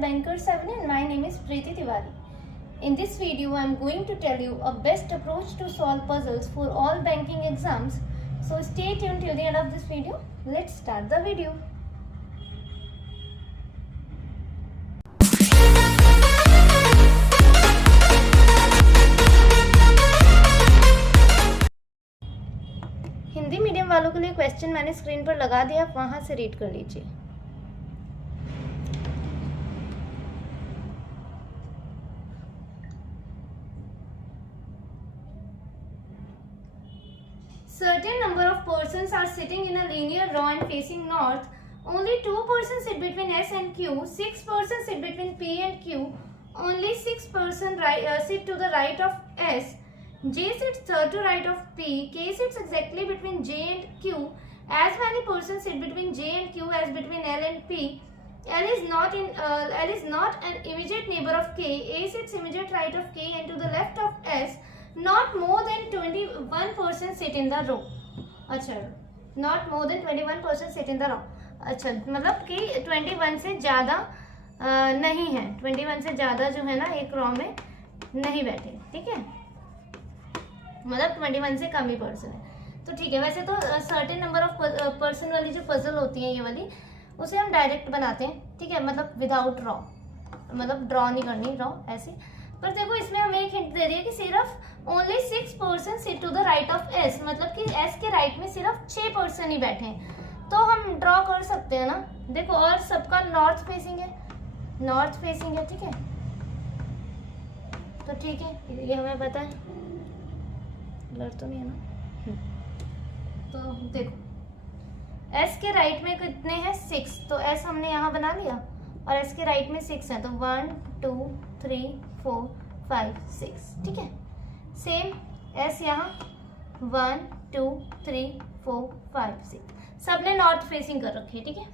Bankers 7 and my name is Preeti Tiwari. In this video I am going to tell you a best approach to solve puzzles for all banking exams. So stay tuned till the end of this video. Let's start the video. Hindi medium वालों के लिए question मैंने screen पर लगा दिया, आप वहां से रीड कर लीजिए. Certain number of persons are sitting in a linear row and facing north. Only 2 persons sit between S and Q. 6 persons sit between P and Q. Only 6 persons sit to the right of S. J sits third to right of P. K sits exactly between J and Q. As many persons sit between J and Q as between L and P. L is not an immediate neighbor of K. A sits immediate right of K and to the left of S. Not more than 21 persons sit in the row. अच्छा, not more than 21 persons sit in the row. अच्छा, मतलब कि 21 से ज़्यादा नहीं है, 21 से ज़्यादा जो है ना एक रो में नहीं बैठे, ठीक है, मतलब 21 से कम ही पर्सन है. तो ठीक है, वैसे तो सर्टेन नंबर ऑफ पर्सन वाली जो पजल होती है ये वाली, उसे हम डायरेक्ट बनाते हैं, ठीक है, मतलब विदाउट रो, मतलब ड्रॉ नहीं करनी रो ऐसे. पर देखो इसमें हमें एक हिंट दे रही है कि सिर्फ only 6 person sit to the right of S, मतलब कि एस के राइट में सिर्फ 6 पर्सन ही बैठे हैं. तो हम ड्रॉ कर सकते हैं ना, देखो, और सबका नॉर्थ फेसिंग है, नॉर्थ फेसिंग है, ठीक है. तो ठीक है, ये हमें पता है, ब्लर तो नहीं है ना. तो देखो एस के राइट में कितने हैं 6, तो एस हमने यहाँ बना लिया और एस के राइट में 6 है, तो 1 2 3 4 5 6, ठीक है. सेम एस यहाँ 1 2 3 4 5 6, सबने नॉर्थ फेसिंग कर रखी है, ठीक है.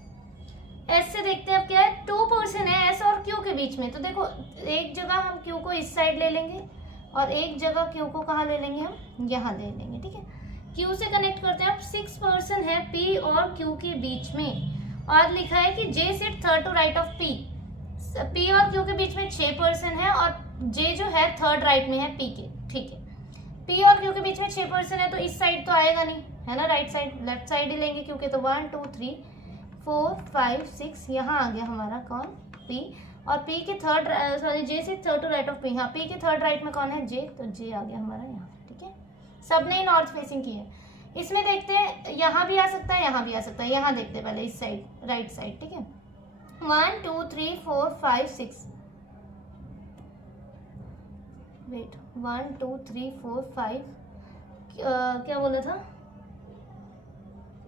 एस से देखते हैं अब क्या है, 2 पर्सन है एस और क्यू के बीच में. तो देखो एक जगह हम क्यू को इस साइड ले लेंगे और एक जगह क्यू को कहाँ ले लेंगे, हम यहाँ ले लेंगे, ठीक है. क्यू से कनेक्ट करते हैं. अब 6 पर्सन है पी और क्यू के बीच में और लिखा है कि J sit third to right of P. P और क्यू के बीच में 6 पर्सन है और जे जो है थर्ड राइट में है पी के, ठीक है. पी और क्यू के बीच में 6 पर्सन है तो इस साइड तो आएगा नहीं, है ना, राइट साइड, लेफ्ट साइड ही लेंगे क्योंकि. तो 1 2 3 4 5 6 यहाँ आ गया हमारा कौन, पी. और पी के थर्ड, सॉरी, जे से third to right of P, हाँ, पी के थर्ड राइट में कौन है, जे, तो जे आ गया हमारा यहाँ, ठीक है. सबने नॉर्थ फेसिंग की है. इसमें देखते हैं यहाँ भी आ सकता है, यहाँ भी आ सकता है. यहाँ देखते हैं पहले इस साइड, राइट साइड, ठीक है. 1 2 3 4 5 6, वेट, 1 2 3 4 5, क्या बोला था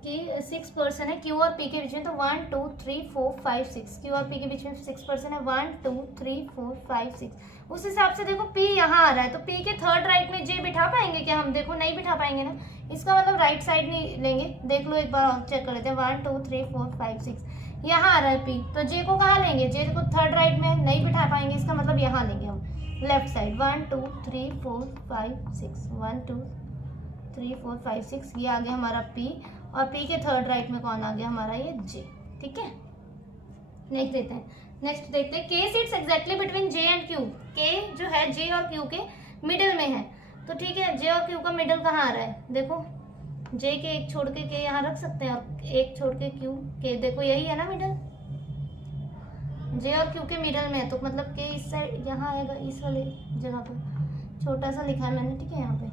कि 6 पर्सन है क्यू और पी के बीच में. तो 1 2 3 4 5 6, क्यू और पी के बीच में 6 पर्सन है. 1 2 3 4 5 6. उस हिसाब से देखो पी यहाँ आ रहा है तो पी के थर्ड राइट में जे बिठा पाएंगे क्या हम, देखो नहीं बिठा पाएंगे ना. इसका मतलब राइट साइड नहीं लेंगे. देख लो एक बार और चेक कर लेते हैं. 1 2 3 4 5 6, यहाँ आ रहा है पी, तो जे को कहाँ लेंगे, जे को थर्ड राइट में नहीं बिठा पाएंगे, इसका मतलब यहाँ लेंगे हम लेफ्ट साइड. 1 2 3 4 5 6, 1 2 3 4 5 6, ये आ गया हमारा पी और पी के थर्ड राइट में कौन आ गया हमारा, ये जे, ठीक है. नेक्स्ट देखते हैं के sits exactly between J and Q. के जो है जे और क्यू के मिडिल में है, तो ठीक है. जे और क्यू का मिडिल कहाँ आ रहा है, देखो जे के एक छोड़ के यहाँ रख सकते हैं और एक छोड़ के क्यू के, देखो यही है ना मिडिल, जे और क्यू के मिडिल में है, तो मतलब के इस साइड यहाँ आएगा, इस वाले जगह पर छोटा सा लिखा है मैंने, ठीक है. यहाँ पे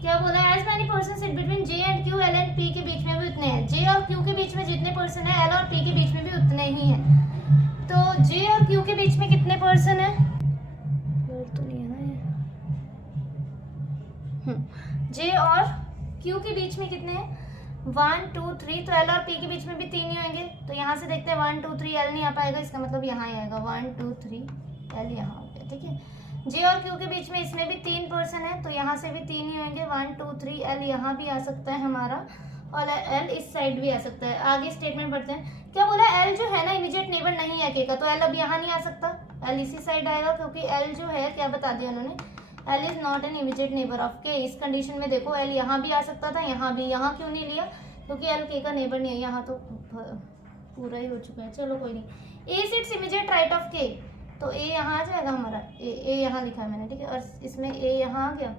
क्या बोला, as many person sit between J and Q, L and P के बीच में भी उतने हैं. जे और क्यू के बीच में जितने पर्सन है एल और पी के बीच में भी उतने ही हैं. तो जे और क्यू के बीच में कितने पर्सन है, तो नहीं है ना ये, जे और क्यू के बीच में कितने हैं, 1 2 3, तो एल और पी के बीच में भी 3 ही होंगे. तो यहाँ से देखते हैं 1 2 3, एल नहीं आ पाएगा, इसका मतलब यहाँ ही आएगा 1 2 3, एल यहाँ हो गया, ठीक है. जे और क्यू के बीच में इसमें भी 3 पर्सन है तो यहाँ से भी 3 ही होंगे. 1 2 3, एल यहाँ भी आ सकता है हमारा और एल इस साइड भी आ सकता है. आगे स्टेटमेंट पढ़ते हैं. क्या बोला, एल जो है ना इमीडिएट नेबर नहीं है के का, तो एल अब यहाँ नहीं आ सकता, एल इसी साइड आएगा क्योंकि एल जो है, क्या बता दिया उन्होंने, L is not an immediate neighbour of के. इस कंडीशन में देखो एल यहाँ भी आ सकता था, यहाँ भी. यहाँ क्यों नहीं लिया, क्योंकि एल के का नेबर नहीं है. यहाँ तो पूरा ही हो चुका है, चलो कोई नहीं. ए सिट्स इमीडिएट राइट ऑफ के, तो ए यहाँ आ जाएगा हमारा, ए यहाँ लिखा है मैंने, ठीक है, और इसमें ए यहाँ आ गया,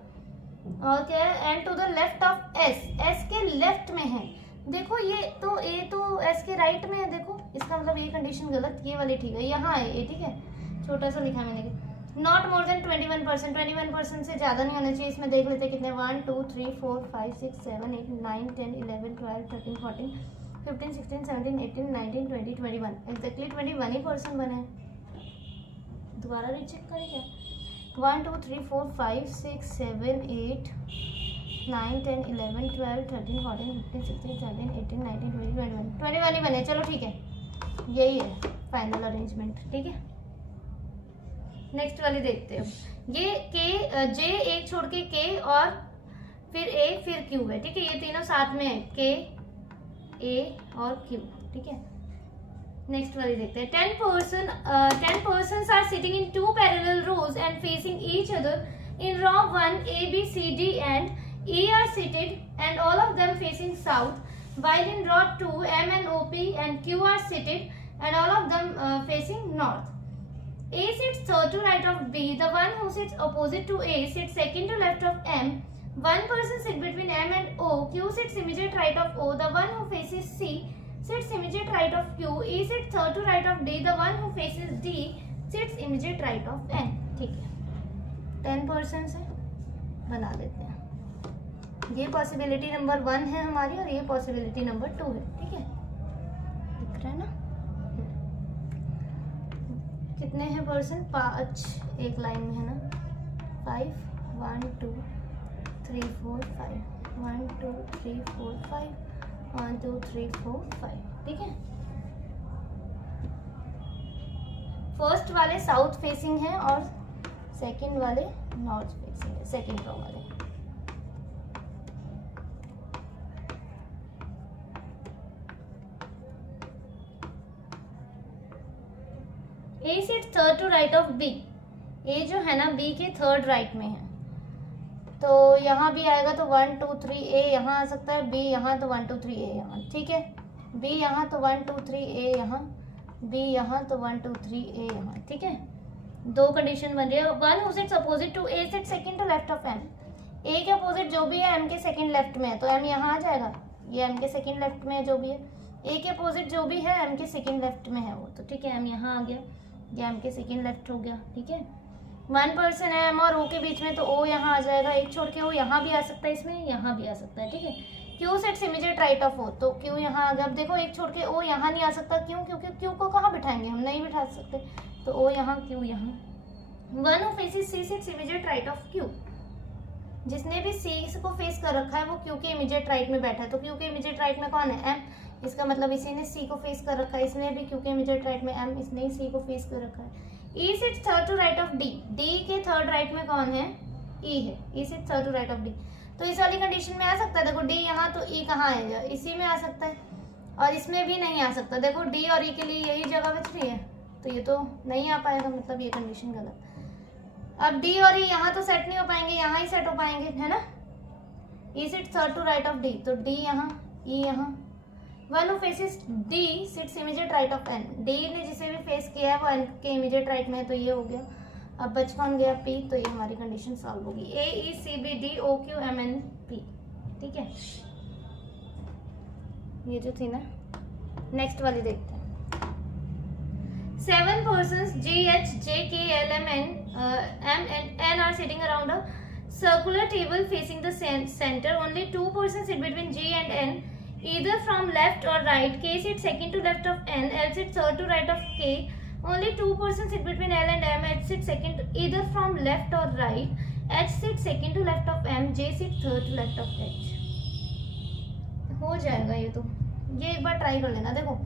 और क्या है, and to the left of S, S के लेफ्ट में है। देखो ये तो ए तो एस के राइट में है, देखो इसका मतलब ये कंडीशन गलत, ये वाली ठीक है, यहाँ है ए, ठीक है, छोटा सा लिखा है मैंने। नॉट मोर देन 21%, 21% से ज़्यादा नहीं होना चाहिए। इसमें देख लेते हैं कितने, 1 2 3 4 5 6 7 8 9 10 11 12 13 14 15 16 17 18 19 20 21, एग्जैक्टली 21% बने। दोबारा रीचेक करें क्या, 1 2 3 4 5 6 7 8 9 10 11 12 13 14 15 16 17 18 19 20 21, 21 ही बने। चलो ठीक है, यही है फाइनल अरेंजमेंट, ठीक है। नेक्स्ट वाली देखते हो, ये के जे एक छोड़ के के और फिर ए फिर क्यू है, ठीक है, ये तीनों साथ में है, के ए और क्यू, ठीक है। नेक्स्ट वाली देखते हैं, 10 persons are sitting in 2 parallel rows and facing each other in row 1 A B C D and E are seated and all of them facing south, while in row 2 M and O P and Q are seated and all of them facing north. A sits third to right of B. The one who sits opposite to A sits second to left of M. One person sits between M and O. Q sits immediate right of O. The one who faces C sits immediate right of Q. E sits third to right of D. The one who faces D sits immediate right of N. ठीक है, 10 persons है, बना लेते हैं। ये possibility number 1 है हमारी और ये पॉसिबिलिटी नंबर 2 है, ठीक है, दिख रहा है ना। कितने हैं पर्सन, 5 एक लाइन में है ना, 5 1 2 3 4 5 1 2 3 4 5 1 2 3 4 5, ठीक है। फर्स्ट वाले साउथ फेसिंग है और सेकंड वाले नॉर्थ फेसिंग है, सेकंड रो वाले। A sit third to right of B, A जो है ना बी के थर्ड राइट में है, तो यहाँ भी आएगा, तो 1 2 3 ए यहाँ आ सकता है, बी यहाँ, तो 1 2 3 ए यहाँ, ठीक है, बी यहाँ तो 1 2 3 ए यहाँ, बी यहाँ तो 1 2 3 ए यहाँ, ठीक है। दो कंडीशन बन रही है। One who sits opposite to A sit second to left of M, A के अपोजिट जो भी है एम के सेकंड लेफ्ट में है, तो एम यहाँ आ जाएगा, ये एम के सेकंड लेफ्ट में है जो भी है, ए के अपोजिट जो भी है एम के सेकंड लेफ्ट में है वो, तो ठीक है, एम यहाँ आ गया, ये एम के सेकंड लेफ्ट हो गया, ठीक है। 1 पर्सन है एम और ओ के बीच में, तो ओ यहाँ आ जाएगा, एक छोड़ के ओ यहाँ भी आ सकता है, इसमें यहाँ भी आ सकता है, ठीक है। Q sets immediate right of O, तो क्यू यहाँ आ गया। अब देखो एक छोड़ के ओ यहाँ नहीं आ सकता, क्यों, क्योंकि क्यू को कहाँ बिठाएंगे, हम नहीं बिठा सकते, तो ओ यहाँ, क्यू यहाँ। 1 who faces C sits immediate right of Q, जिसने भी सी को फेस कर रखा है वो क्यू के इमीडिएट राइट में बैठा है, तो क्यू के इमीडिएट राइट में कौन है, एम, इसका मतलब इसी ने सी को फेस कर रखा है, इसने भी क्यू के इमीडिएट राइट में एम, इसने ही सी को फेस कर रखा है। E sits third to right of D, D के थर्ड राइट में कौन है, ई है, E sits third to right of D, तो इस वाली कंडीशन में आ सकता है। देखो डी यहाँ, तो ई कहाँ आएगा, इसी में आ सकता है, और इसमें भी नहीं आ सकता। देखो डी और ई के लिए यही जगह बच रही है, तो ये तो नहीं आ पाएगा, मतलब ये कंडीशन गलत। अब डी और ई यहाँ तो सेट नहीं हो पाएंगे, यहाँ ही सेट हो पाएंगे, है ना। E sits third to right of D, तो डी यहाँ, ई यहाँ। 1 who faces D sits immediate right of N, D ने जिसे भी फेस किया है वो एन के इमीडिएट राइट में है, तो ये हो गया। अब बच कौन गया, पी, तो ये हमारी कंडीशन सॉल्व होगी, A E C B D O Q M N P, ठीक है। ये जो थी ना, नेक्स्ट वाली देखते हैं। 7 persons G H J K L M N M and N are sitting around a circular table facing the center. Only 2 persons sit between G and N, either from left or right. K sits second to left of N, L sits third to right of K. Only 2 persons sit between L and M. H sits second either from left or right. H sits second to left of M. J sits third to left of H. हो जाएगा ये तो, ये एक बार try कर लेना। देखो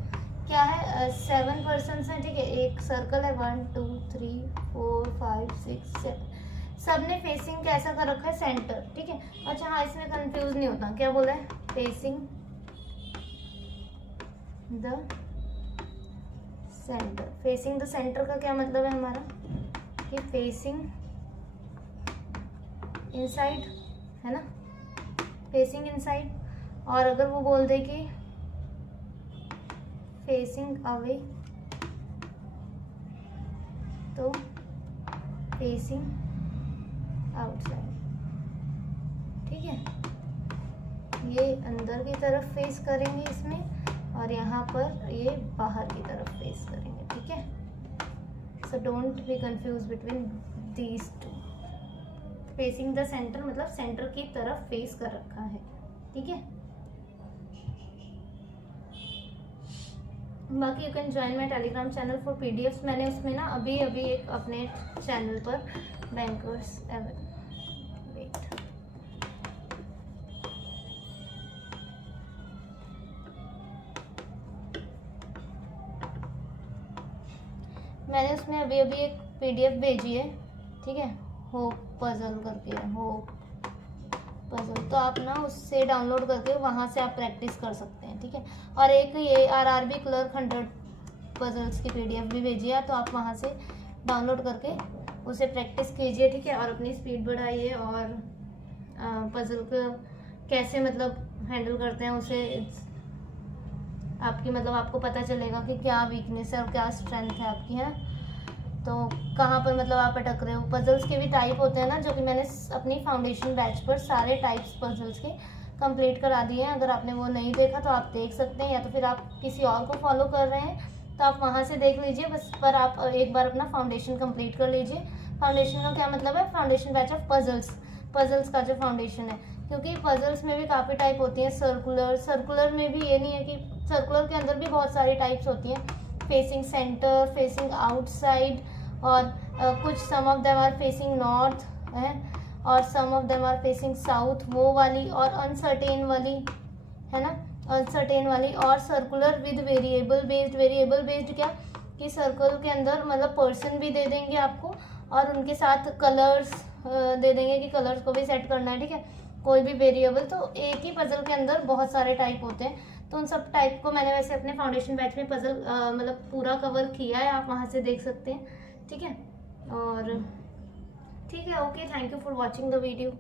क्या है, 7 पर्सन है, ठीक है, एक सर्कल है, 1 2 3 4 5 6 7, सब ने फेसिंग कैसा कर रखा है, सेंटर, ठीक है। अच्छा हाँ, इसमें कंफ्यूज नहीं होता, क्या बोला है, facing the centre. Facing the centre का क्या मतलब है हमारा, कि फेसिंग इनसाइड, है ना, फेसिंग इनसाइड। और अगर वो बोल दे कि फेसिंग अवे तो फेसिंग आउटसाइड, ठीक है। ये अंदर की तरफ फेस करेंगे इसमें, और यहाँ पर ये बाहर की तरफ फेस करेंगे, ठीक है। So don't be confuse between these two. Facing the centre मतलब सेंटर की तरफ फेस कर रखा है, ठीक है। बाकी you can join my Telegram channel for PDFs. मैंने उसमें ना अभी एक अपने चैनल पर बैंकर्स वेट, मैंने उसमें अभी एक पीडीएफ भेजी है, ठीक है, होप पजल करके है, होप पजल। तो आप ना उससे डाउनलोड करके वहाँ से आप प्रैक्टिस कर सकते हैं, ठीक है। और एक ये आरआरबी क्लर्क 100 पजल्स की पीडीएफ भी भेजी है, तो आप वहाँ से डाउनलोड करके उसे प्रैक्टिस कीजिए, ठीक है। और अपनी स्पीड बढ़ाइए, और पजल को कैसे मतलब हैंडल करते हैं उसे आपकी मतलब आपको पता चलेगा कि क्या वीकनेस है और क्या स्ट्रेंथ है आपकी, है ना। तो कहाँ पर मतलब आप अटक रहे हो। पजल्स के भी टाइप होते हैं ना, जो कि मैंने अपनी फाउंडेशन बैच पर सारे टाइप्स पजल्स के कंप्लीट करा दिए हैं। अगर आपने वो नहीं देखा तो आप देख सकते हैं, या तो फिर आप किसी और को फॉलो कर रहे हैं तो आप वहाँ से देख लीजिए। बस पर आप एक बार अपना फाउंडेशन कंप्लीट कर लीजिए। फाउंडेशन का क्या मतलब है, फाउंडेशन बैच ऑफ पजल्स का जो फाउंडेशन है, क्योंकि पजल्स में भी काफ़ी टाइप होती हैं। सर्कुलर में भी ये नहीं है कि सर्कुलर के अंदर भी बहुत सारी टाइप्स होती हैं, फेसिंग सेंटर, फेसिंग आउटसाइड, और कुछ some of them are facing north है, और some of them are facing south, वो वाली, और अनसर्टेन वाली, है ना, अनसर्टेन वाली, और सर्कुलर विद वेरिएबल बेस्ड क्या कि सर्कल के अंदर मतलब पर्सन भी दे देंगे आपको, और उनके साथ कलर्स दे देंगे कि कलर्स को भी सेट करना है, ठीक है, कोई भी वेरिएबल। तो एक ही पजल के अंदर बहुत सारे टाइप होते हैं, तो उन सब टाइप को मैंने वैसे अपने फाउंडेशन बैच में पजल मतलब पूरा कवर किया है, आप वहाँ से देख सकते हैं, ठीक है। और ठीक है, okay, thank you for watching the video.